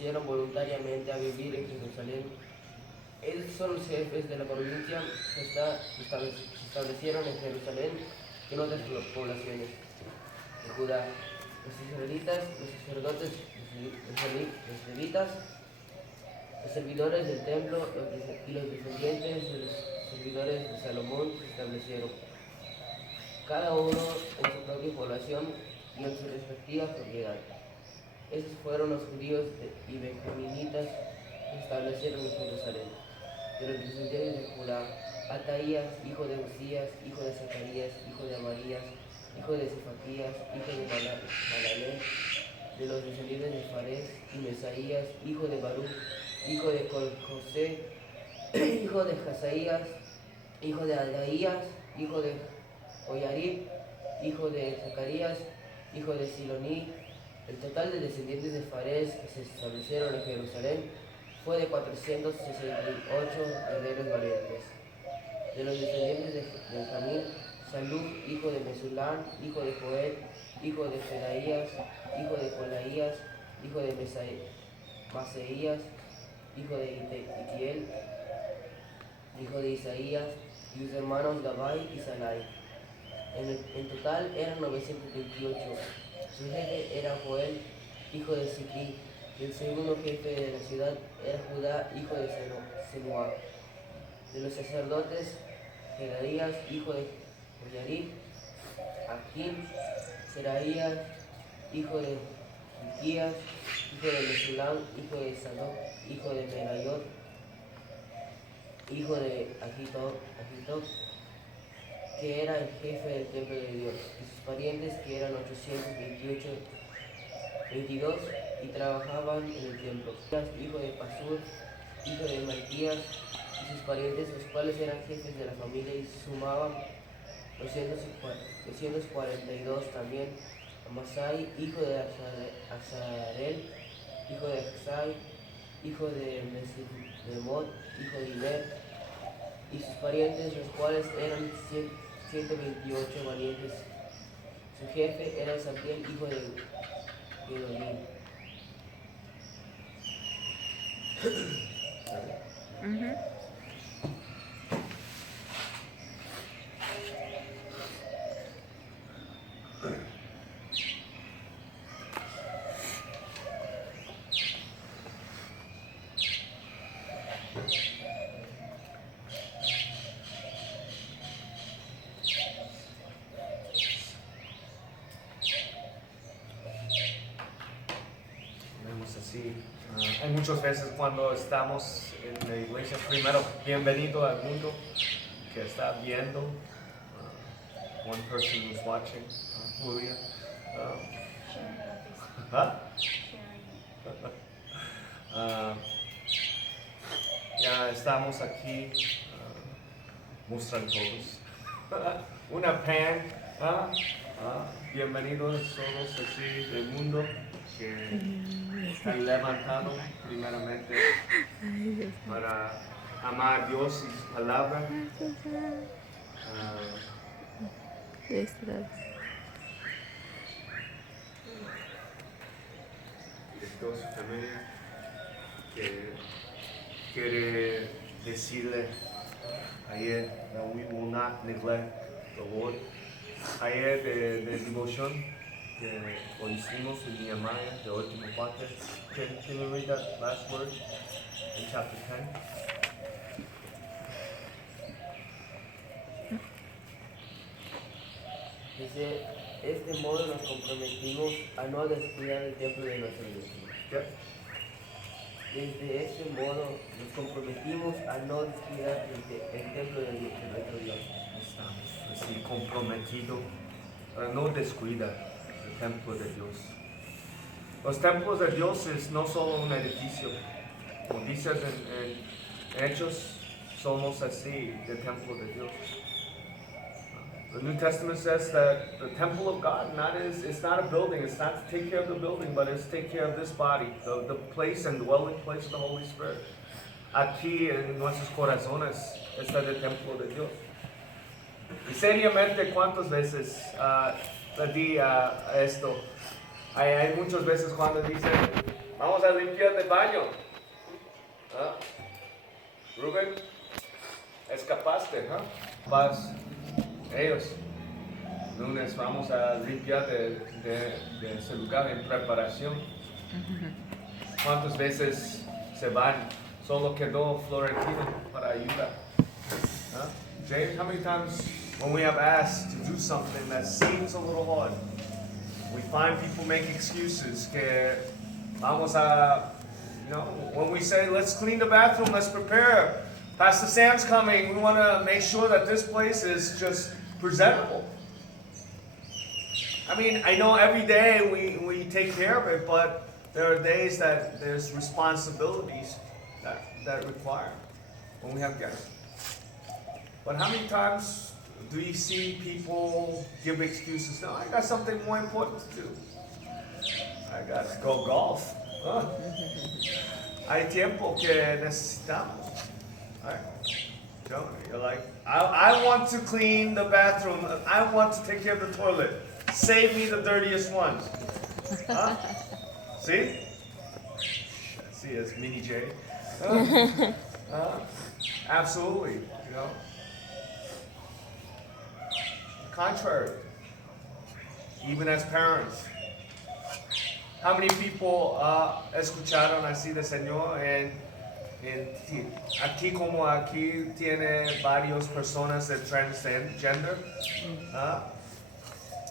ofrecieron voluntariamente a vivir en Jerusalén. Ellos son los jefes de la provincia que se establecieron en Jerusalén y en otras poblaciones de Judá. Los israelitas, los sacerdotes, los levitas, los servidores del templo y los descendientes de los servidores de Salomón se establecieron, cada uno en su propia población y en su respectiva propiedad. Esos fueron los judíos y benjaminitas que se establecieron en Jerusalén. De los descendientes de Judá: Ataías, hijo de Usías, hijo de Zacarías, hijo de Amarías, hijo de Cefatías, hijo de Malaleel. De los descendientes de Fares y Mesaías, hijo de Baruch, hijo de José, hijo de Hazaías, hijo de Adaías, hijo de Joyarib, hijo de Zacarías, hijo de Siloní. El total de descendientes de Fares que se establecieron en Jerusalén fue de 468 guerreros valientes. De los descendientes de Benjamín: Salú, hijo de Mesulán, hijo de Joel, hijo de Fedaías, hijo de Colaías, hijo de Maseías, hijo de Itiel, hijo de Isaías, y sus hermanos Gabai y Salai. En total eran 928. Su jefe era Joel, hijo de Sicri, y el segundo jefe de la ciudad era Judá, hijo de Senuá. De los sacerdotes: Jedaías, hijo de Joyarib, Akim, Seraías, hijo de Hilquías, hijo de Mesulán, hijo de Sadoc, hijo de Merayot, hijo de Ahitob, que era el jefe del templo de Dios, y sus parientes, que eran 822, y trabajaban en el templo. Hijo de Pasur, hijo de Malquías, y sus parientes, los cuales eran jefes de la familia, y sumaban 242 también. Amasai, hijo de Azarel, hijo de Axai, hijo de Mesidemot, hijo de Imer, y sus parientes, los cuales eran 128 valientes. Su jefe era Samuel, hijo de Gedolim. Así, hay muchas veces cuando estamos en la iglesia, primero, bienvenido al mundo que está viendo. One person who's watching, Julia. Ya estamos aquí, muestran todos. Una pan, bienvenidos todos así del mundo que están levantando primeramente para amar a Dios y su palabra. Y toda su familia que quiere decirle ayer, that we will not neglect the Lord. Ayer de devoción que lo hicimos en Nehemiah, the último parte. Can we read that last word in chapter 10? Dice: de este modo nos comprometimos a no descuidar el templo de nuestro Dios. Yep. Desde este modo nos comprometimos a no descuidar el templo de nuestro Dios. Estamos así comprometidos a no descuidar el templo de Dios. Los templos de Dios es no solo un edificio. Como dices en Hechos, somos así, el templo de Dios. The New Testament says that the temple of God it's not a building, it's not to take care of the building, but it's to take care of this body, the place and dwelling place of the Holy Spirit. Aquí en nuestros corazones está el templo de Dios. Y seriamente, ¿cuántas veces le di esto? Hay muchas veces cuando dicen, Vamos a limpiar el baño. ¿Ah? Rubén, escapaste, ¿ah? Paz, ellos. Lunes vamos a limpiar de ese lugar en preparación. ¿Cuántas veces se van? Solo quedó Florentino para ayudar. Huh? James, how many times when we have asked to do something that seems a little hard, we find people make excuses que vamos a, when we say let's clean the bathroom, let's prepare. Pastor Sam's coming, we want to make sure that this place is just presentable. I mean, I know every day we take care of it, but there are days that there's responsibilities that require when we have guests. But how many times do you see people give excuses? No, I got something more important to do. I got to go golf. Huh? Hay tiempo que necesitamos. Right? You're like, I want to clean the bathroom. I want to take care of the toilet. Save me the dirtiest ones. Huh? See? See, it's Mini J. Absolutely, Contrary. Even as parents. How many people escucharon así de Señor aquí como aquí tiene varias personas de transgender?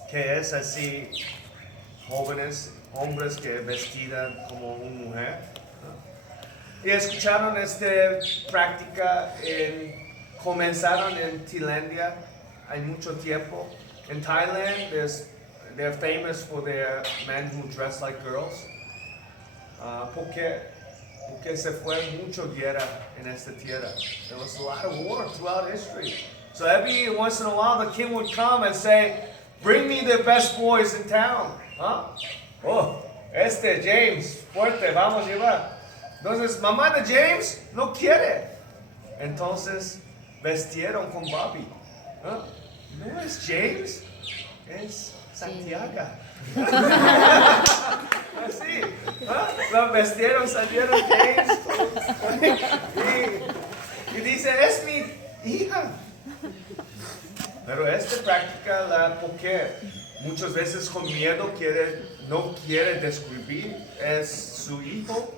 Que es así, jóvenes, hombres que vestidan como una mujer. Y escucharon esta práctica, comenzaron en Tailandia hay mucho tiempo. In Thailand, they're famous for their men who dress like girls. Porque se fue mucho guerra en esta tierra. There was a lot of war throughout history. So every once in a while, the king would come and say, bring me the best boys in town. Huh? Oh, James, fuerte, vamos a llevar. Entonces, mamá de James no quiere. Entonces, vestieron con Bobby. ¿Huh? No es James, es Santiago. Así. ¿Huh? Lo vestieron, salieron James. y dice, es mi hija. Pero esta práctica porque muchas veces con miedo no quiere describir es su hijo.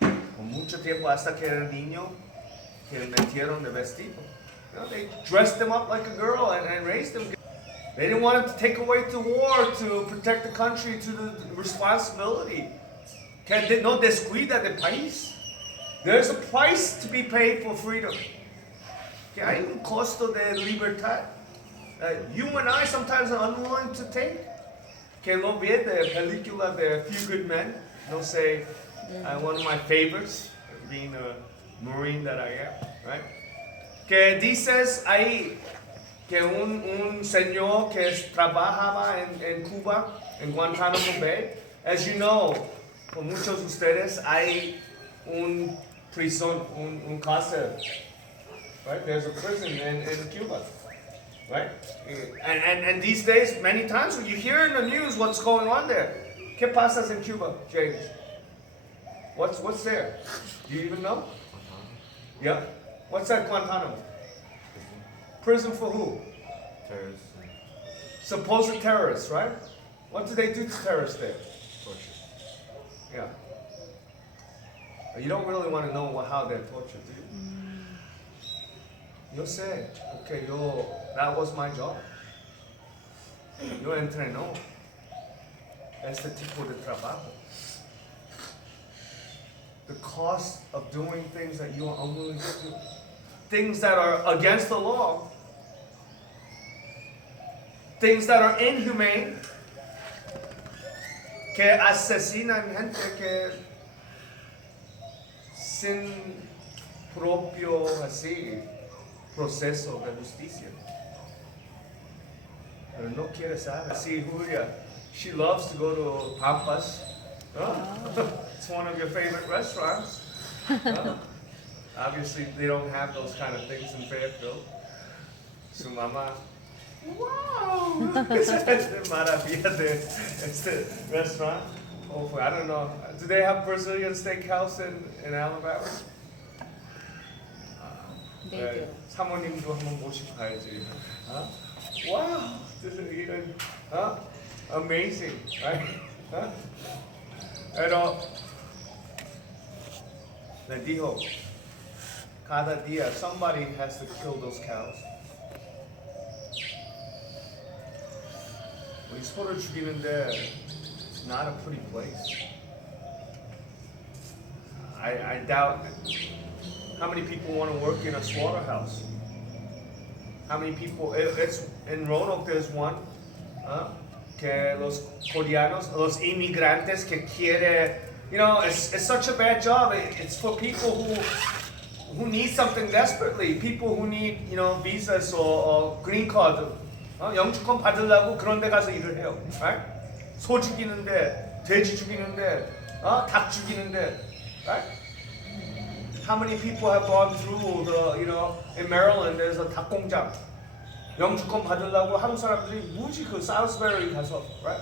Con mucho tiempo hasta que era niño que le metieron de vestido. They dressed him up like a girl and raised him. They didn't want him to take away to war to protect the country, to the responsibility. Que no descuida del país. There's a price to be paid for freedom. Que hay un costo de libertad. You and I sometimes are unwilling to take. Que lo vi de película de A Few Good Men. No sé, one of my favorites, being a Marine that I am, right? Que dices ahí que un señor que trabajaba en Cuba, en Guantánamo Bay. As you know, por muchos de ustedes hay un prisión, un cárcel. Right? There's a prison in Cuba. Right? And these days, many times when you hear in the news what's going on there. ¿Qué pasas en Cuba, James? What's there? Do you even know? Yeah? What's that Guantanamo? Prison for who? Terrorists. Supposed terrorists, right? What do they do to terrorists there? Torture. Yeah. You don't really want to know how they're tortured, do you? Yo sé, okay, that was my job. Yo entrenó este tipo de trabajo. The cost of doing things that you are unwilling to do, things that are against the law, things that are inhumane, que asesinan gente que sin propio así proceso de justicia. Pero no quiere saber. See, Julia, she loves to go to Pampas. It's one of your favorite restaurants. Obviously, they don't have those kind of things in Fayetteville. Su mamá, wow, esa es maravilla de este restaurant. Hopefully, I don't know. Do they have Brazilian steakhouse in Alabama? They do. 사모님도 한번 모시고 가야지. Wow, this is even amazing, right? Pero le dijo, cada día somebody has to kill those cows. 우리 소를 죽이는데 it's not a pretty place. I doubt how many people want to work in a slaughterhouse. How many people? It's in Roanoke. There's one. Que los coreanos, los inmigrantes que quiere, you know, it's such a bad job. It's for people who need something desperately. People who need, you know, visas or green card. 영주권 받으려고 그런 데 가서 일을 해요. Right? 소 죽이는데, 돼지 죽이는데, 닭 죽이는데, right? How many people have gone through the, you know, in Maryland there's a 닭공장. 영주권 받으려고 한국 사람들이 무지 그 Salisbury 가서, right?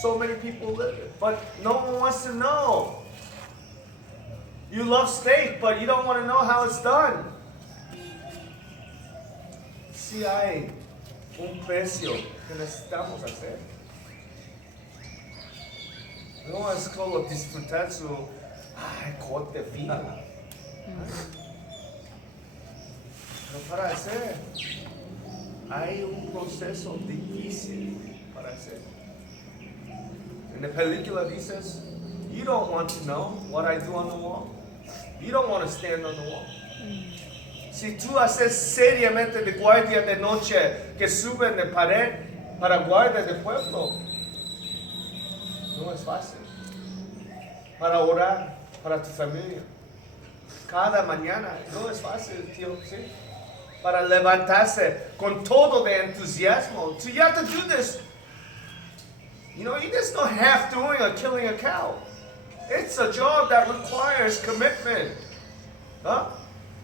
So many people live it, but no one wants to know. You love steak, but you don't want to know how it's done. Si hay un precio que necesitamos hacer. No es como disfrutar su corte fino. Pero para hacer, hay un proceso difícil para hacer. En la película dices, you don't want to know what I do on the wall. You don't want to stand on the wall. Si tú haces seriamente de guardia de noche que suben de pared para guardia del pueblo, no es fácil. Para orar para tu familia. Cada mañana, no es fácil, tío, ¿sí? Para levantarse con todo de entusiasmo. So you have to do this. You know, you just don't half doing or killing a cow. It's a job that requires commitment.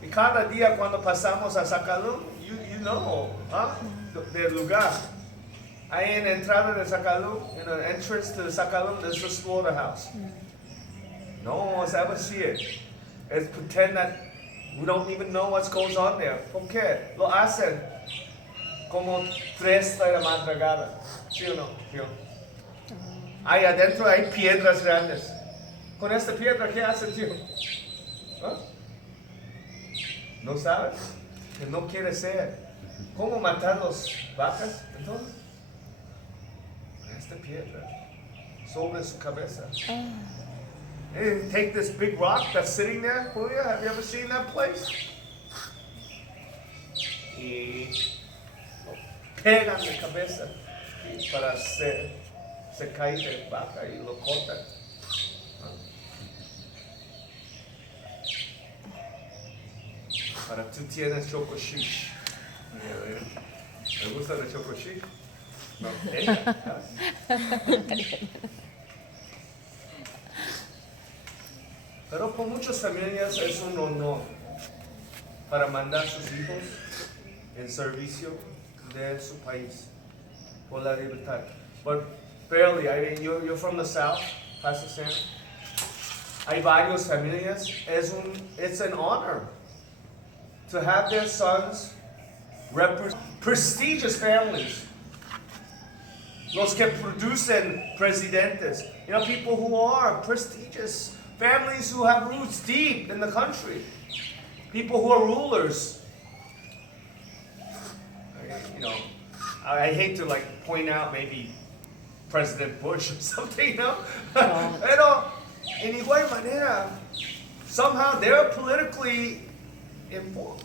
Y cada día cuando pasamos a Sacalum, you know, del lugar. Ahí en la entrada de Sacalum, in the entrance to Sacalum, there's a slaughterhouse. No one wants to ever see it. It's pretend that we don't even know what goes on there. ¿Por qué? Lo hacen como 3 de la madrugada. ¿Sí o no, tío? Ahí adentro hay piedras grandes. Con esta piedra, ¿qué hacen, tío? ¿No sabes? Que no quiere ser. ¿Cómo matar las vacas? Entonces, esta piedra sobre su cabeza. And take this big rock that's sitting there. Julia, have you ever seen that place? Y lo pegan de cabeza para se cae de vaca y lo cortan. Para tú tienes chocoshish. ¿Te gusta el chocoshish? No. Pero por muchas familias es un honor para mandar sus hijos en servicio de su país por la libertad. But barely, I mean, you're from the South, Pastor Sam. Hay varias familias. It's an honor to have their sons represent prestigious families. Los que producen presidentes. You know, people who are prestigious. Families who have roots deep in the country. People who are rulers. You know, I hate to like point out maybe President Bush or something, you know? Pero en igual manera, somehow they're politically informed.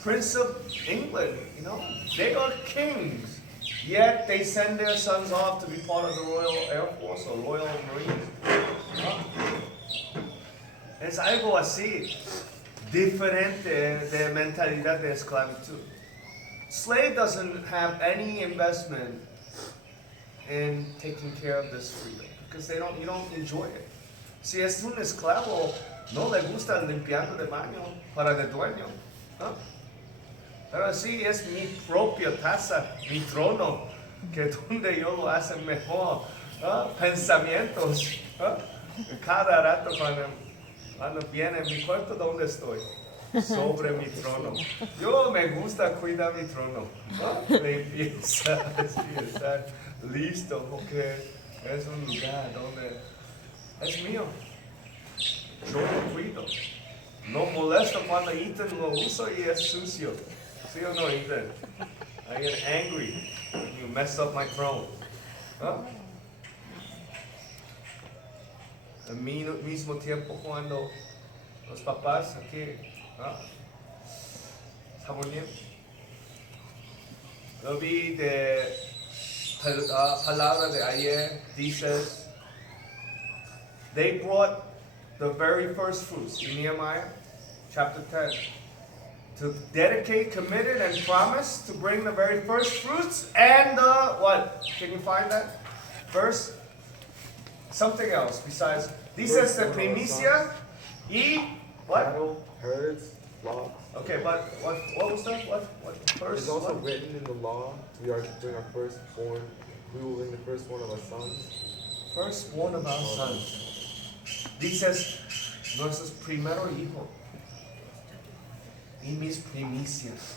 Prince of England, you know, they are kings. Yet they send their sons off to be part of the Royal Air Force or Royal Marines. Es algo así, diferente de mentalidad de esclavitud. Slave doesn't have any investment in taking care of this freedom because you don't enjoy it. Si es un esclavo, no le gusta limpiando de baño para el dueño. Pero si es mi propia taza, mi trono, que donde yo lo hace mejor, pensamientos. Cada rato cuando viene mi cuarto, ¿dónde estoy? Sobre mi trono. Yo me gusta cuidar mi trono. Limpieza, así, estar listo, porque es un lugar donde es mío. Yo lo cuido. No molesto cuando Ethan lo usa y es sucio. ¿Sí o no, Ethan? I get angry when you mess up my throne. Al mismo tiempo cuando los papás aquí 사모님 lo vi de palabra de ayer dices they brought the very first fruits in Nehemiah chapter 10 to dedicate, committed, and promised to bring the very first fruits and what? Can you find that verse? Something else besides. Dices de primicia y what? Cattle, herds, flocks. Okay, but what was that? What first? It's also what? written in the law, we are to bring our firstborn, we will bring the firstborn of our sons. Firstborn of our sons. Dices, nuestros primero hijo. Y mis primicias.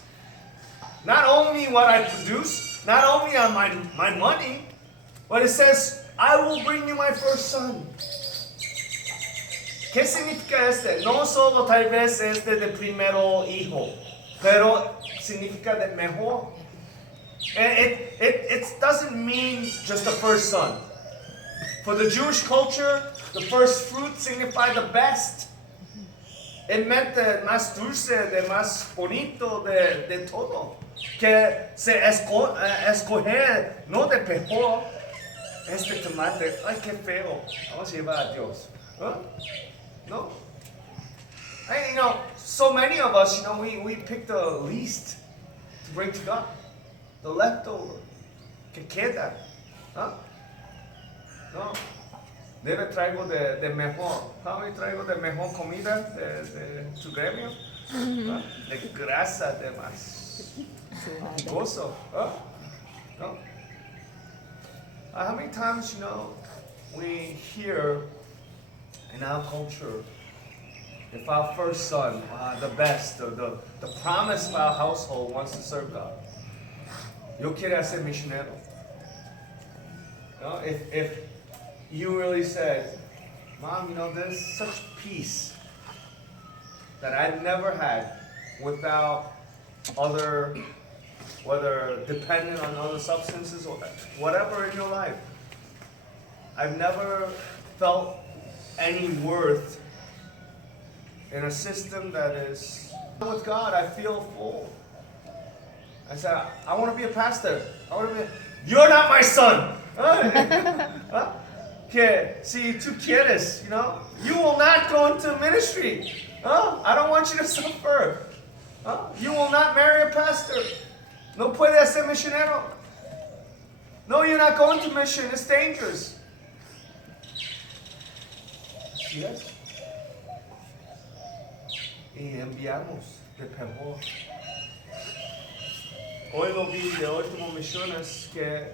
Not only what I produce, not only on my money, but it says, I will bring you my first son. ¿Qué significa este? No solo tal vez este de primero hijo, pero significa de mejor. It doesn't mean just the first son. For the Jewish culture, the first fruit signified the best. It meant the más dulce, de más bonito, de todo. Que se escoger, no de peor. Este tomate, ay, qué feo. Vamos a llevar a Dios. Huh? No. And, so many of us, we pick the least to bring to God. The leftover. Que queda. Huh? No. Debe traigo de mejor. How many traigo de mejor comida de tu gremio? Huh? De grasa, de más gozo. Huh? No. How many times, we hear in our culture, if our first son, the best, the promise of our household wants to serve God, yo quiero ser misionero. If you really said, Mom, there's such peace that I never had without other, whether dependent on other substances or whatever in your life. I've never felt any worth in a system that is with God. I feel full. I said, I want to be a pastor. You're not my son. Que si tú quieres, you will not go into ministry. I don't want you to suffer. You will not marry a pastor. No puede ser misionero. No, you're not going to mission. It's dangerous. Yes. Y enviamos de peor. Hoy lo vi de último misiones que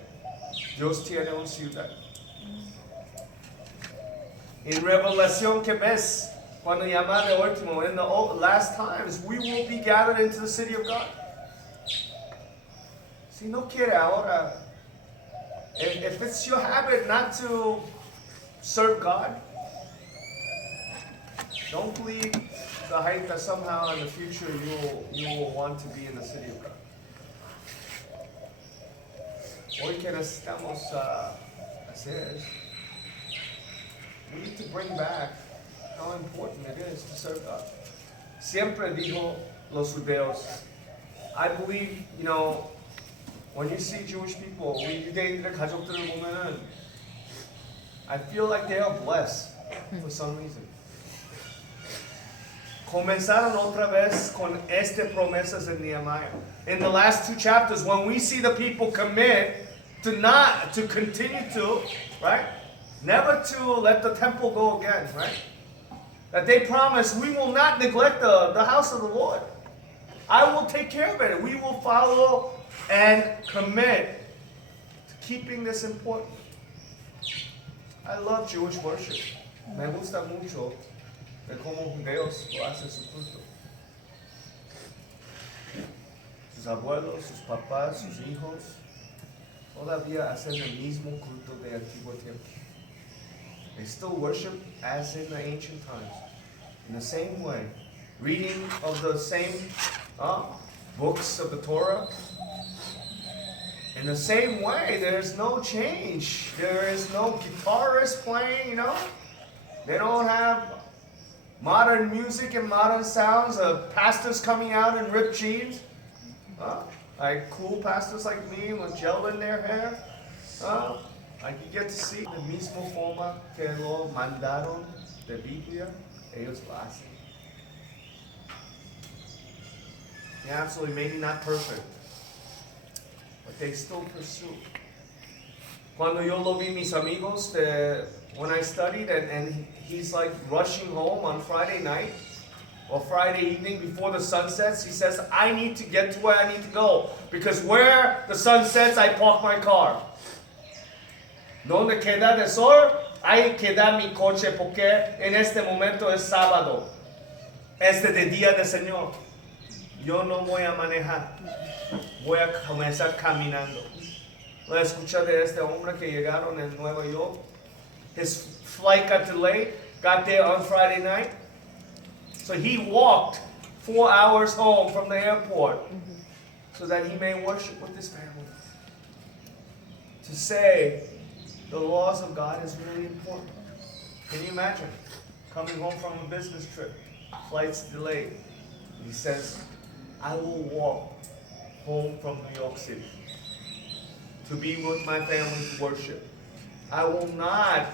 Dios tiene una ciudad. En Revelación que ves cuando llama de último, in the last times, we will be gathered into the city of God. Si no quiere ahora, if it's your habit not to serve God, don't believe the hype that somehow in the future you will want to be in the city of God. Hoy que necesitamos hacer, we need to bring back how important it is to serve God. Siempre dijo los judeos, I believe, when you see Jewish people, 우리 유대인들의 가족들을 보면은, I feel like they are blessed for some reason. Comenzaron otra vez con promesas en Nehemiah. In the last 2 chapters, when we see the people commit to continue to, right? Never to let the temple go again, right? That they promise, we will not neglect the house of the Lord. I will take care of it. We will follow and commit to keeping this important. I love Jewish worship. Me gusta mucho de cómo Dios lo hace su culto. Sus abuelos, sus papás, sus hijos, todavía hacen el mismo culto de antiguo tiempo. They still worship as in the ancient times, in the same way, reading of the same books of the Torah. In the same way, there's no change. There is no guitarist playing, you know. They don't have modern music and modern sounds of pastors coming out in ripped jeans. Like cool pastors like me with gel in their hair. Like you get to see the mismo forma que lo mandaron de Biblia, ellos lo hacen. Yeah, absolutely, maybe not perfect, but they still pursue. Cuando yo lo vi mis amigos, when I studied, and he's like rushing home on Friday night or Friday evening before the sun sets, he says, I need to get to where I need to go, because where the sun sets, I park my car. Donde queda el sol, ahí queda mi coche, porque en este momento es sábado. Este de día del Señor. Yo no voy a manejar. Voy a comenzar caminando. Voy a escuchar de este hombre que llegaron en Nueva York. His flight got delayed. Got there on Friday night. So he walked 4 hours home from the airport so that he may worship with his family. To say the laws of God is really important. Can you imagine coming home from a business trip, flight's delayed? He says, I will walk home from New York City to be with my family to worship. I will not,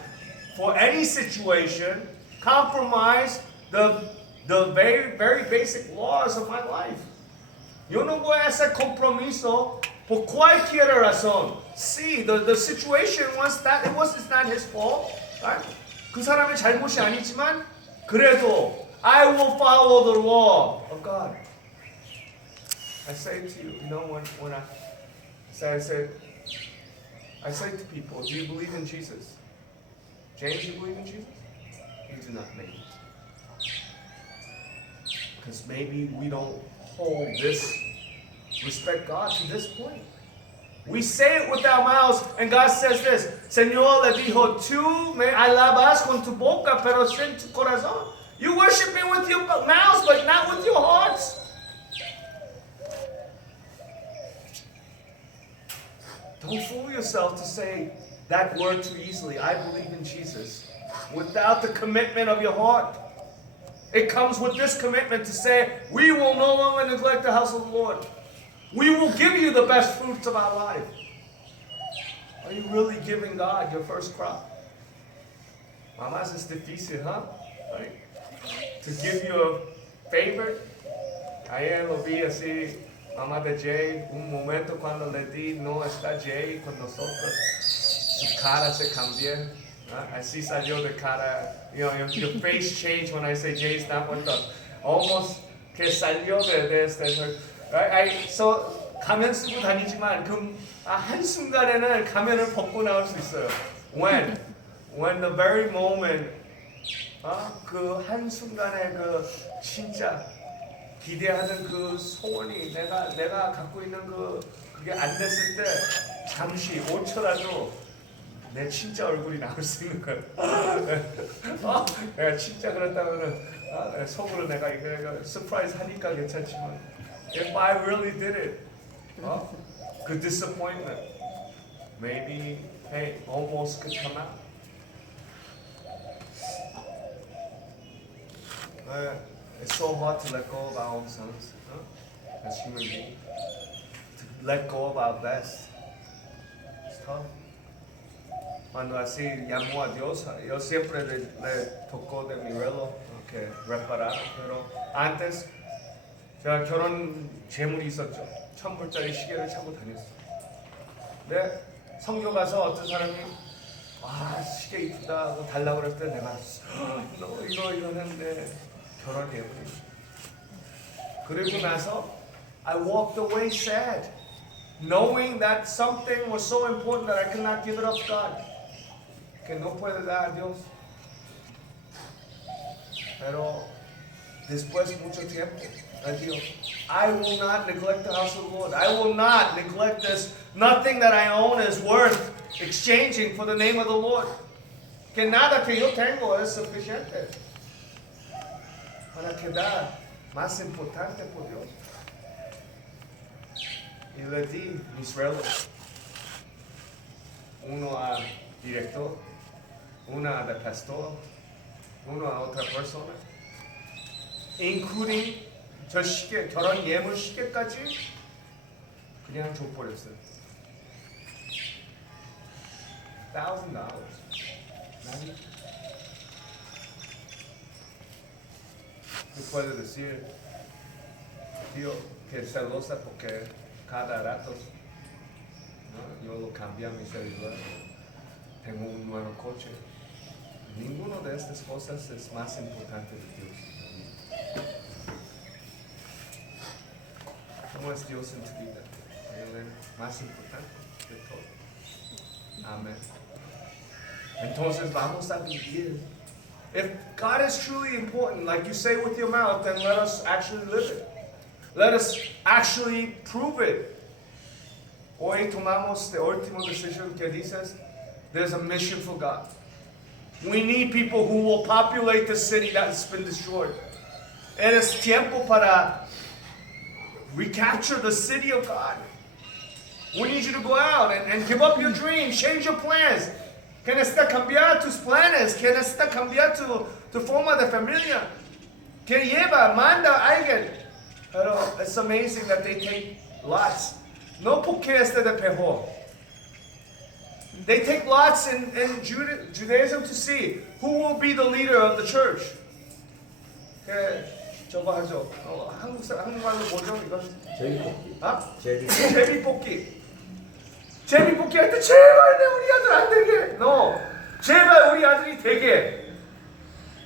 for any situation, compromise the very, very basic laws of my life. Yo no voy a hacer compromiso por cualquier razón. See, the situation was that it's not his fault. Right? 그 사람의 잘못이 아니지만 그래도 I will follow the law of God. I say to you, you know, when I say to people, do you believe in Jesus? James, you believe in Jesus? You do not, maybe. Because maybe we don't hold this, respect God to this point. We say it with our mouths, and God says this, Señor le dijo, tú me alabas con tu boca, pero sin tu corazón. You worship me with your mouths, but not with your hearts. Don't fool yourself to say that word too easily. I believe in Jesus. Without the commitment of your heart. It comes with this commitment to say, we will no longer neglect the house of the Lord. We will give you the best fruits of our life. Are you really giving God your first crop? Mamás es difícil, huh? Right? To give you a favorite. Ayer lo vi así, mamá de Jay, un momento cuando le di, no está Jay con nosotros. Su cara se cambió. Así salió de cara. You know, your face changed when I say Jay's not with us. Almost que salió de este. Right? So 가면 쓰고 다니지만 그 한순간에는 가면을 벗고 나올 수 있어요. When the very moment 그 한순간에 그 진짜 기대하는 그 소원이 내가 갖고 있는 그게 안 됐을 때 잠시 5초라도 내 진짜 얼굴이 나올 수 있는 거야. 내가 진짜 그렇다면은 속으로 내가 이거 서프라이즈 하니까 괜찮지만 if I really did it, 그 disappointment, maybe hey, almost could come out. It's so hard to let go of our own sons, as human beings. To let go of our best. It's tough. Cuando así llamó a Dios, yo siempre le tocó de mi reloj que reparar, pero antes 제가 결혼 재물이 있었죠. 1,000불짜리 시계를 차고 다녔어요. 근데 성교 가서 어떤 사람이 시계 이쁘다 하고 달라고 그랬을 때 내가 너 이거 했는데 결혼해버려. 그리고 나서 I walked away sad, knowing that something was so important that I could not give it up to God. que no puede dar a Dios. Pero después mucho tiempo, Dios, I will not neglect the house of the Lord. I will not neglect this. Nothing that I own is worth exchanging for the name of the Lord. Que nada que yo tengo es suficiente para quedar más importante por Dios. Y le di mis relos. Uno a director, una de pastor, uno a otra persona. Including 저 시계, 결혼 예물 시계까지 그냥 줘버렸어요. $1,000. Tú puedes decir, tío, que es celosa porque cada rato, ¿no? Yo lo cambié a mi celular, tengo un nuevo coche. Ninguno de estas cosas es más importante de Dios. ¿Cómo es Dios en tu vida? Él es más importante de todo. Amén. Entonces vamos a vivir. If God is truly important, like you say with your mouth, then let us actually live it. Let us actually prove it. Hoy tomamos the última decisión que dices, there's a mission for God. We need people who will populate the city that has been destroyed. Es tiempo para recapture the city of God. We need you to go out and give up your dreams, change your plans. Que necesita cambiar tus planes, que necesita cambiar tu forma de familia. Que lleva, manda a alguien. Pero it's amazing that they take lots. No porque este de peor. They take lots in Judaism to see who will be the leader of the church. Que 저거 하죠. 한국말로 뭐죠 이거? 제비뽑기. 아? 제비뽑기. 제비뽑기. 제비뽑기 할 때 제발 내 우리 아들 안 되게. No. 제발 우리 아들이 되게.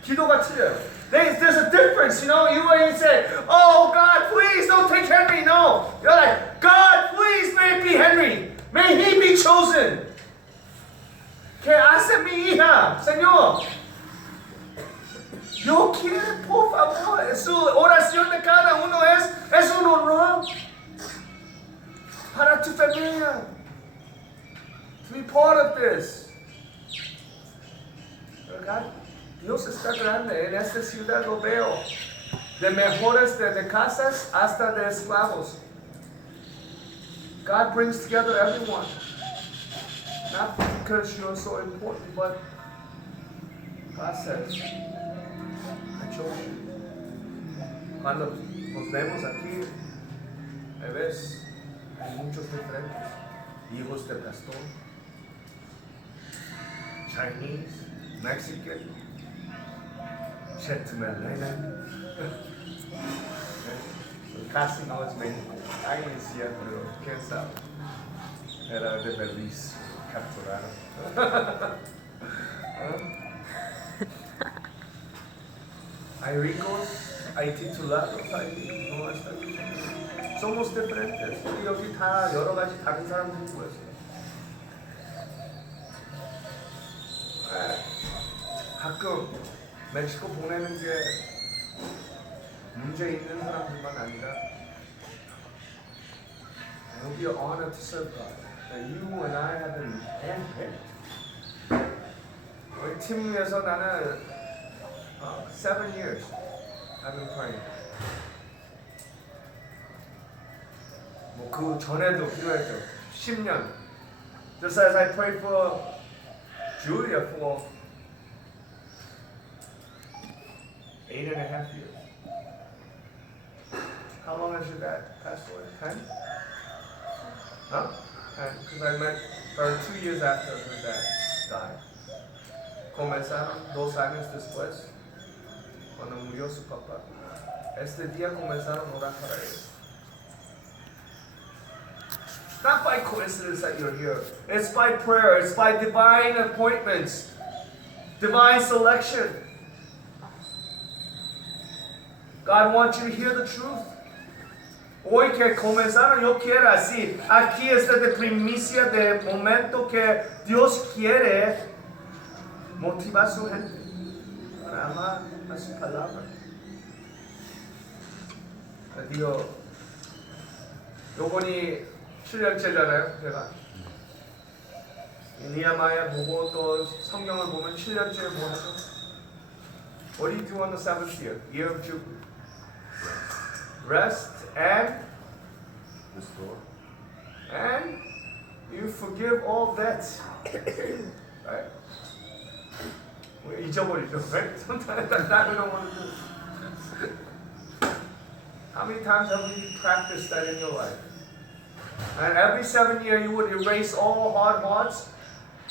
기도가 틀려요. There's a difference, you know. You say, oh God, please don't take Henry. No. You're like, God, please may it be Henry. May he be chosen. Que hace mi hija, Señor. Yo quiero, por favor, su oración de cada uno es un honor para tu familia. To be part of this. ¿Verdad? Dios está grande. En esta ciudad lo veo. De mejores de casas hasta de esclavos. God brings together everyone. Not because you're so important, but God says, I chose you. Cuando nos vemos aquí, ves, hay muchos diferentes. Hijos de pastor, Chinese, Mexican, Chetumalena. Casi no es México. Ahí decía, pero quién sabe. Era de Belice. Capturado. Hay ricos, hay titulados, hay no está bien. Somos diferentes. 여기 다 여러 가지 다른 사람들이 모였어요. 가끔 멕시코 보내는 게 문제 있는 사람들만 아니라 it will be an honor to serve God. That you and I have been handpicked. 우리 팀 위해서 나는 7 years I've been praying. 뭐 그 전에도 필요했죠. 10년. Just as I prayed for Julia for 8.5 years. How long has your dad passed away? 10? Huh? Because I met her 2 years after her dad died. Comenzaron 2 años después, cuando murió su papá. Este día comenzaron a orar para él. It's not by coincidence that you're here. It's by prayer. It's by divine appointments, divine selection. God wants you to hear the truth. Hoy que comenzaron, yo quiero así. Aquí está de primicia de momento que Dios quiere motiva a su gente para amar a su palabra. 드디어 요번이 7년째잖아요, 제가. 니아마야 보고 또 성경을 보면 7년째 뭐 하죠? What do you do on the seventh year? Year of Jubilee. Rest and Restore. and you forgive all debts. Right? 잊어버리죠, right? Sometimes that's not what I want to do. How many times have you practiced that in your life? And every 7 year you would erase all hard hearts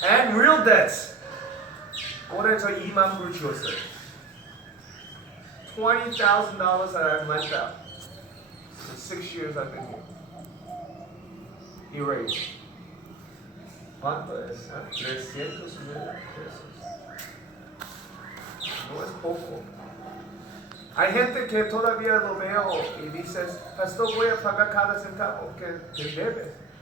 and real debts. 올해 저 2만 불 주었어요. $20,000 that I've lent out. In 6 years I've been here. Erased. ¿Cuánto es? 300,000 pesos. No es poco. Hay gente que todavía lo veo y dices, pastor, voy a pagar cada centavo que te debes.